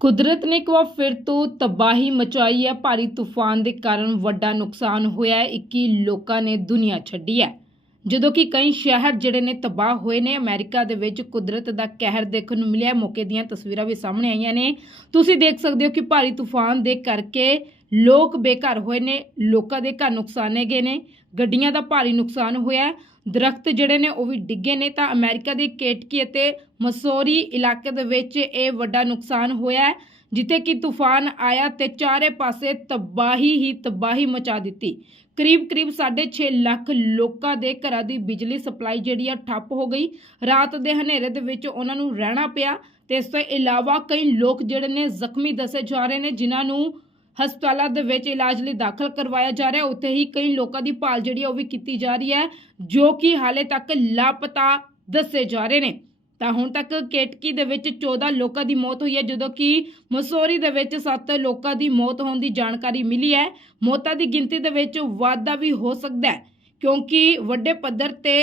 ਕੁਦਰਤ ਨੇ ਇੱਕ ਵਾਰ ਫਿਰ ਤੋਂ ਤਬਾਹੀ ਮਚਾਈ ਹੈ। ਭਾਰੀ ਤੂਫਾਨ ਦੇ ਕਾਰਨ ਵੱਡਾ ਨੁਕਸਾਨ ਹੋਇਆ ਹੈ। 21 ਲੋਕਾਂ ਨੇ ਦੁਨੀਆ ਛੱਡੀ ਹੈ। ਜਦੋਂ ਕਿ ਕਈ ਸ਼ਹਿਰ ਜਿਹੜੇ ਨੇ ਤਬਾਹ ਹੋਏ ਨੇ, ਅਮਰੀਕਾ ਦੇ ਵਿੱਚ ਕੁਦਰਤ ਦਾ ਕਹਿਰ ਦੇਖਣ ਨੂੰ ਮਿਲਿਆ। ਮੌਕੇ ਦੀਆਂ ਤਸਵੀਰਾਂ ਵੀ ਸਾਹਮਣੇ ਆਈਆਂ ਨੇ। ਤੁਸੀਂ ਦੇਖ ਸਕਦੇ ਹੋ ਕਿ ਭਾਰੀ ਤੂਫਾਨ ਦੇ ਕਰਕੇ ਲੋਕ ਬੇਘਰ ਹੋਏ ਨੇ, ਲੋਕਾਂ ਦੇ ਘਰ ਨੁਕਸਾਨੇ ਗਏ ਨੇ, ਗੱਡੀਆਂ ਦਾ ਭਾਰੀ ਨੁਕਸਾਨ ਹੋਇਆ ਦਰਖਤ ਜਿਹੜੇ ਨੇ ਉਹ ਵੀ ਡਿੱਗੇ ਨੇ। ਤਾਂ ਅਮਰੀਕਾ ਦੇ ਕੇਟਕੀ ਅਤੇ ਮਸੋਰੀ ਇਲਾਕੇ ਦੇ ਵਿੱਚ ਇਹ ਵੱਡਾ ਨੁਕਸਾਨ ਹੋਇਆ ਜਿੱਥੇ ਕਿ ਤੂਫਾਨ ਆਇਆ ਤੇ ਚਾਰੇ ਪਾਸੇ ਤਬਾਹੀ ਹੀ ਤਬਾਹੀ ਮਚਾ ਦਿੱਤੀ। ਕਰੀਬ ਕਰੀਬ 6.5 ਲੱਖ ਲੋਕਾਂ ਦੇ ਘਰਾਂ ਦੀ ਬਿਜਲੀ ਸਪਲਾਈ ਜਿਹੜੀ ਆ ਠੱਪ ਹੋ ਗਈ। ਰਾਤ ਦੇ ਹਨੇਰੇ ਦੇ ਵਿੱਚ ਉਹਨਾਂ ਨੂੰ ਰਹਿਣਾ ਪਿਆ ਤੇ ਇਸ ਤੋਂ ਇਲਾਵਾ ਕਈ ਲੋਕ ਜਿਹੜੇ ਨੇ ਜ਼ਖਮੀ ਦੱਸੇ ਜਾ ਰਹੇ ਨੇ, ਜਿਨ੍ਹਾਂ ਨੂੰ ਹਸਪਤਾਲਾਂ ਦੇ ਵਿੱਚ ਇਲਾਜ ਲਈ ਦਾਖਲ ਕਰਵਾਇਆ ਜਾ ਰਿਹਾ। ਉੱਥੇ ਹੀ ਕਈ ਲੋਕਾਂ ਦੀ ਭਾਲ ਜਿਹੜੀ ਆ ਉਹ ਵੀ ਕੀਤੀ ਜਾ ਰਹੀ ਹੈ, ਜੋ ਕਿ ਹਾਲੇ ਤੱਕ ਲਾਪਤਾ ਦੱਸੇ ਜਾ ਰਹੇ ਨੇ। ਤਾਂ ਹੁਣ ਤੱਕ ਕੇਟਕੀ ਦੇ ਵਿੱਚ 14 ਲੋਕਾਂ ਦੀ ਮੌਤ ਹੋਈ ਹੈ, ਜਦੋਂ ਕਿ ਮਸੋਰੀ ਦੇ ਵਿੱਚ 7 ਲੋਕਾਂ ਦੀ ਮੌਤ ਹੋਣ ਦੀ ਜਾਣਕਾਰੀ ਮਿਲੀ ਹੈ। ਮੌਤਾਂ ਦੀ ਗਿਣਤੀ ਦੇ ਵਿੱਚ ਵਾਧਾ ਵੀ ਹੋ ਸਕਦਾ ਹੈ, ਕਿਉਂਕਿ ਵੱਡੇ ਪੱਧਰ ਤੇ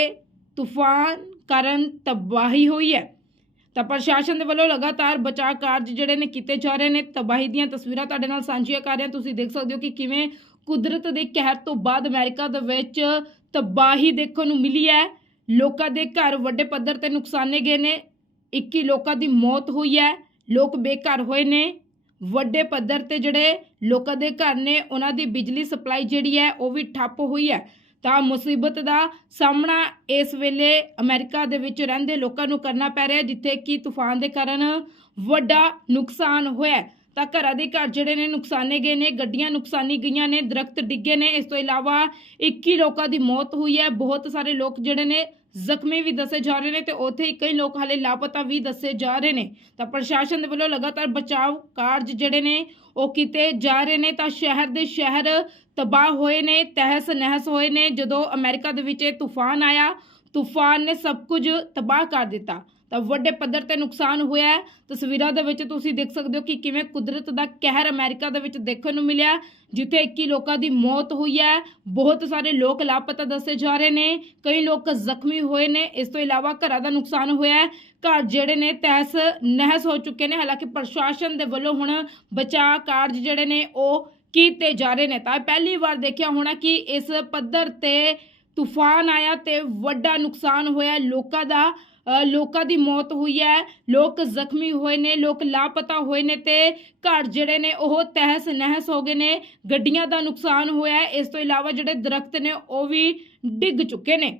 ਤੂਫਾਨ ਕਾਰਨ ਤਬਾਹੀ ਹੋਈ ਹੈ। ਤਾਂ ਪ੍ਰਸ਼ਾਸਨ ਦੇ ਵੱਲੋਂ ਲਗਾਤਾਰ ਬਚਾਅ ਕਾਰਜ ਜਿਹੜੇ ਨੇ ਕੀਤੇ ਜਾ ਰਹੇ ਨੇ, ਤਬਾਹੀ ਦੀਆਂ ਤਸਵੀਰਾਂ ਤੁਹਾਡੇ ਨਾਲ ਸਾਂਝੀਆਂ ਕਰ ਰਹੇ। ਹਾਂ ਤੁਸੀਂ ਦੇਖ ਸਕਦੇ ਹੋ ਕਿ ਕਿਵੇਂ ਕੁਦਰਤ ਦੇ ਕਹਿਰ ਤੋਂ ਬਾਅਦ ਅਮਰੀਕਾ ਦੇ ਵਿੱਚ ਤਬਾਹੀ ਦੇਖਣ ਨੂੰ ਮਿਲੀ ਹੈ। ਲੋਕਾਂ ਦੇ ਘਰ ਵੱਡੇ ਪੱਧਰ ਤੇ ਨੁਕਸਾਨੇ ਗਏ ਨੇ। 21 ਲੋਕਾਂ ਦੀ ਮੌਤ ਹੋਈ ਹੈ। ਲੋਕ ਬੇਘਰ ਹੋਏ ਨੇ। ਵੱਡੇ ਪੱਧਰ ਤੇ ਜਿਹੜੇ ਲੋਕਾਂ ਦੇ ਘਰ ਨੇ, ਉਹਨਾਂ ਦੀ ਬਿਜਲੀ ਸਪਲਾਈ ਜਿਹੜੀ ਹੈ, ਉਹ ਵੀ ਠੱਪ ਹੋਈ ਹੈ। ਤਾਂ ਮੁਸੀਬਤ ਦਾ ਸਾਹਮਣਾ ਇਸ ਵੇਲੇ ਅਮਰੀਕਾ ਦੇ ਵਿੱਚ ਰਹਿੰਦੇ ਲੋਕਾਂ ਨੂੰ ਕਰਨਾ ਪੈ ਰਿਹਾ ਜਿੱਥੇ ਕਿ ਤੂਫਾਨ ਦੇ ਕਾਰਨ ਵੱਡਾ ਨੁਕਸਾਨ ਹੋਇਆ ਤਾਂ ਘਰਾਂ ਦੇ ਘਰ ਜਿਹੜੇ ਨੇ ਨੁਕਸਾਨੇ ਗਏ ਨੇ, ਗੱਡੀਆਂ ਨੁਕਸਾਨੀ ਗਈਆਂ ਨੇ, ਦਰਖਤ ਡਿੱਗੇ ਨੇ। ਇਸ ਤੋਂ ਇਲਾਵਾ 21 ਲੋਕਾਂ ਦੀ ਮੌਤ ਹੋਈ ਹੈ। ਬਹੁਤ ਸਾਰੇ ਲੋਕ ਜਿਹੜੇ ਨੇ ਜ਼ਖਮੀ ਵੀ ਦੱਸੇ ਜਾ ਰਹੇ ਨੇ ਤੇ ਉੱਥੇ ਹੀ ਕਈ ਲੋਕ ਹਾਲੇ ਲਾਪਤਾ ਵੀ ਦੱਸੇ ਜਾ ਰਹੇ ਨੇ। ਤਾਂ ਪ੍ਰਸ਼ਾਸਨ ਦੇ ਵੱਲੋਂ ਲਗਾਤਾਰ ਬਚਾਅ ਕਾਰਜ ਜਿਹੜੇ ਨੇ ਉਹ ਕੀਤੇ ਜਾ ਰਹੇ ਨੇ। ਤਾਂ ਸ਼ਹਿਰ ਦੇ ਸ਼ਹਿਰ ਤਬਾਹ ਹੋਏ ਨੇ, ਤਹਿਸ ਨਹਿਸ ਹੋਏ ਨੇ। ਜਦੋਂ ਅਮਰੀਕਾ ਦੇ ਵਿੱਚ ਇਹ ਤੂਫਾਨ ਆਇਆ, ਤੂਫਾਨ ਨੇ ਸਭ ਕੁਝ ਤਬਾਹ ਕਰ ਦਿੱਤਾ। ਤਾਂ ਵੱਡੇ ਪੱਧਰ ਤੇ ਨੁਕਸਾਨ ਹੋਇਆ ਹੈ। ਤਸਵੀਰਾਂ ਦੇ ਵਿੱਚ ਤੁਸੀਂ ਦੇਖ ਸਕਦੇ ਹੋ ਕਿ ਕਿਵੇਂ ਕੁਦਰਤ ਦਾ ਕਹਿਰ ਅਮਰੀਕਾ ਦੇ ਵਿੱਚ ਦੇਖਣ ਨੂੰ ਮਿਲਿਆ, ਜਿੱਥੇ 21 ਲੋਕਾਂ ਦੀ ਮੌਤ ਹੋਈ ਹੈ। ਬਹੁਤ ਸਾਰੇ ਲੋਕ ਲਾਪਤਾ ਦੱਸੇ ਜਾ ਰਹੇ ਨੇ, ਕਈ ਲੋਕ ਜ਼ਖਮੀ ਹੋਏ ਨੇ। ਇਸ ਤੋਂ ਇਲਾਵਾ ਘਰਾਂ ਦਾ ਨੁਕਸਾਨ ਹੋਇਆ ਹੈ। ਘਰ ਜਿਹੜੇ ਨੇ ਤਹਿਸ ਨਹਿਸ ਹੋ ਚੁੱਕੇ ਨੇ। ਹਾਲਾਂਕਿ ਪ੍ਰਸ਼ਾਸਨ ਦੇ ਵੱਲੋਂ ਹੁਣ ਬਚਾਅ ਕਾਰਜ ਜਿਹੜੇ ਨੇ ਉਹ ਕੀਤੇ ਜਾ ਰਹੇ ਨੇ। ਤਾਂ ਪਹਿਲੀ ਵਾਰ ਦੇਖਿਆ ਹੋਣਾ ਕਿ ਇਸ ਪੱਧਰ ਤੇ ਤੂਫਾਨ ਆਇਆ ਤੇ ਵੱਡਾ ਨੁਕਸਾਨ ਹੋਇਆ। ਲੋਕਾਂ ਦਾ ਲੋਕਾਂ ਦੀ ਮੌਤ ਹੋਈ ਹੈ। ਲੋਕ ਜ਼ਖਮੀ ਹੋਏ ਨੇ, ਲੋਕ ਲਾਪਤਾ ਹੋਏ ਨੇ ਤੇ ਘਰ ਜਿਹੜੇ ਨੇ ਉਹ ਤਹਿਸ ਨਹਿਸ ਹੋ ਗਏ ਨੇ। ਗੱਡੀਆਂ ਦਾ ਨੁਕਸਾਨ ਹੋਇਆ ਇਸ ਤੋਂ ਇਲਾਵਾ ਜਿਹੜੇ ਦਰਖਤ ਨੇ ਉਹ ਵੀ ਡਿੱਗ ਚੁੱਕੇ ਨੇ।